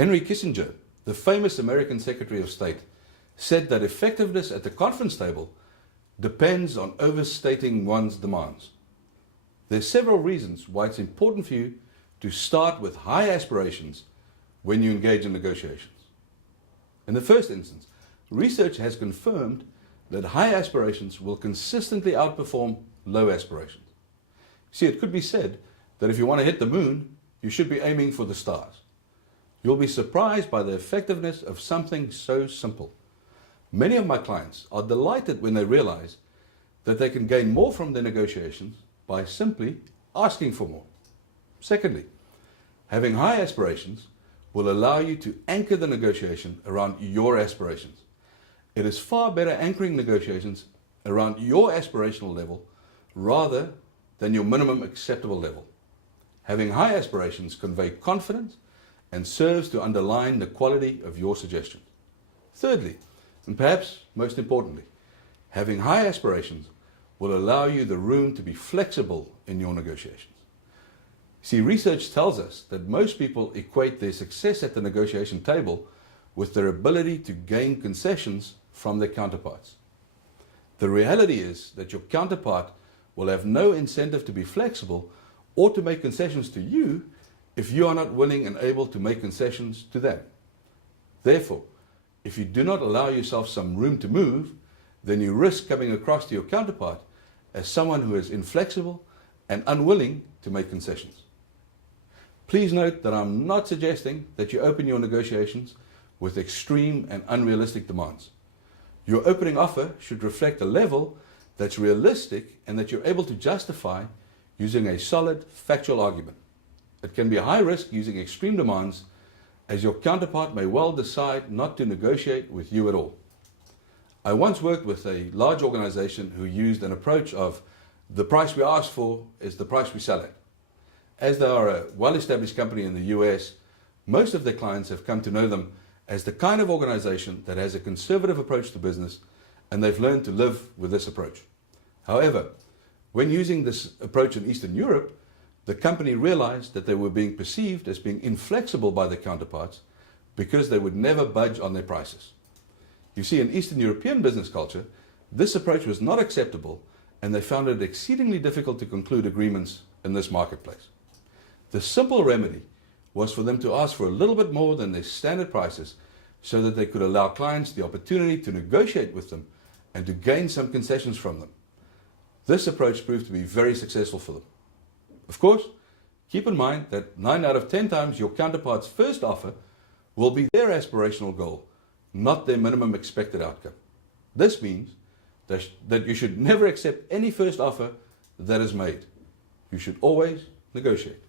Henry Kissinger, the famous American Secretary of State, said that effectiveness at the conference table depends on overstating one's demands. There are several reasons why it's important for you to start with high aspirations when you engage in negotiations. In the first instance, research has confirmed that high aspirations will consistently outperform low aspirations. See, it could be said that if you want to hit the moon, you should be aiming for the stars. You'll be surprised by the effectiveness of something so simple. Many of my clients are delighted when they realize that they can gain more from their negotiations by simply asking for more. Secondly, having high aspirations will allow you to anchor the negotiation around your aspirations. It is far better anchoring negotiations around your aspirational level rather than your minimum acceptable level. Having high aspirations convey confidence and serves to underline the quality of your suggestions. Thirdly, and perhaps most importantly, having high aspirations will allow you the room to be flexible in your negotiations. See, research tells us that most people equate their success at the negotiation table with their ability to gain concessions from their counterparts. The reality is that your counterpart will have no incentive to be flexible or to make concessions to you if you are not willing and able to make concessions to them. Therefore, if you do not allow yourself some room to move, then you risk coming across to your counterpart as someone who is inflexible and unwilling to make concessions. Please note that I'm not suggesting that you open your negotiations with extreme and unrealistic demands. Your opening offer should reflect a level that's realistic and that you're able to justify using a solid, factual argument. It can be a high risk using extreme demands, as your counterpart may well decide not to negotiate with you at all. I once worked with a large organization who used an approach of the price we ask for is the price we sell at. As they are a well-established company in the US, most of their clients have come to know them as the kind of organization that has a conservative approach to business, and they've learned to live with this approach. However, when using this approach in Eastern Europe, the company realized that they were being perceived as being inflexible by their counterparts because they would never budge on their prices. You see, in Eastern European business culture, this approach was not acceptable, and they found it exceedingly difficult to conclude agreements in this marketplace. The simple remedy was for them to ask for a little bit more than their standard prices so that they could allow clients the opportunity to negotiate with them and to gain some concessions from them. This approach proved to be very successful for them. Of course, keep in mind that 9 out of 10 times your counterpart's first offer will be their aspirational goal, not their minimum expected outcome. This means that you should never accept any first offer that is made. You should always negotiate.